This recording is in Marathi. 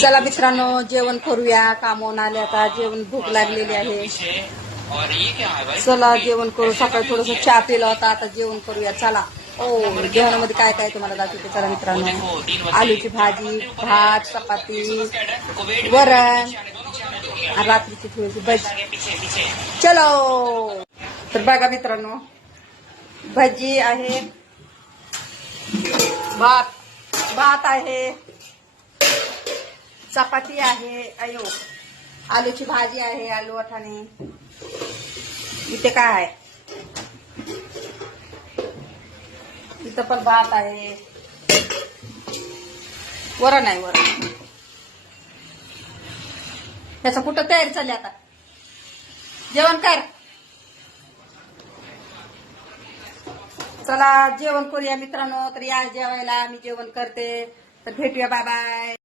चला मित्रांनो, जेवण करूया. कामावून आले आता, जेवण भूक लागलेली आहे. चला जेवण करू. सकाळी थोडस चहा पिला होता, आता जेवण करूया. चला. जेवणामध्ये काय काय तुम्हाला दाखवते. चला मित्रांनो, आलूची भाजी, भात, चपाती, वरण, रात्रीची थोडीशी भजी. चलो. तर बघा मित्रांनो, भजी आहे, भात आहे, चपाती आहे, आलूची भाजी आहे, आलू वाटाणे. इथे काय आहे, इथं पण भात आहे, वरण आहे. वरण त्याचा कुठं तयारी चालली आता. जेवण कर. चला जेवण करूया मित्रांनो. तर या जेवायला, मी जेवण करते. तर भेटूया. Bye bye.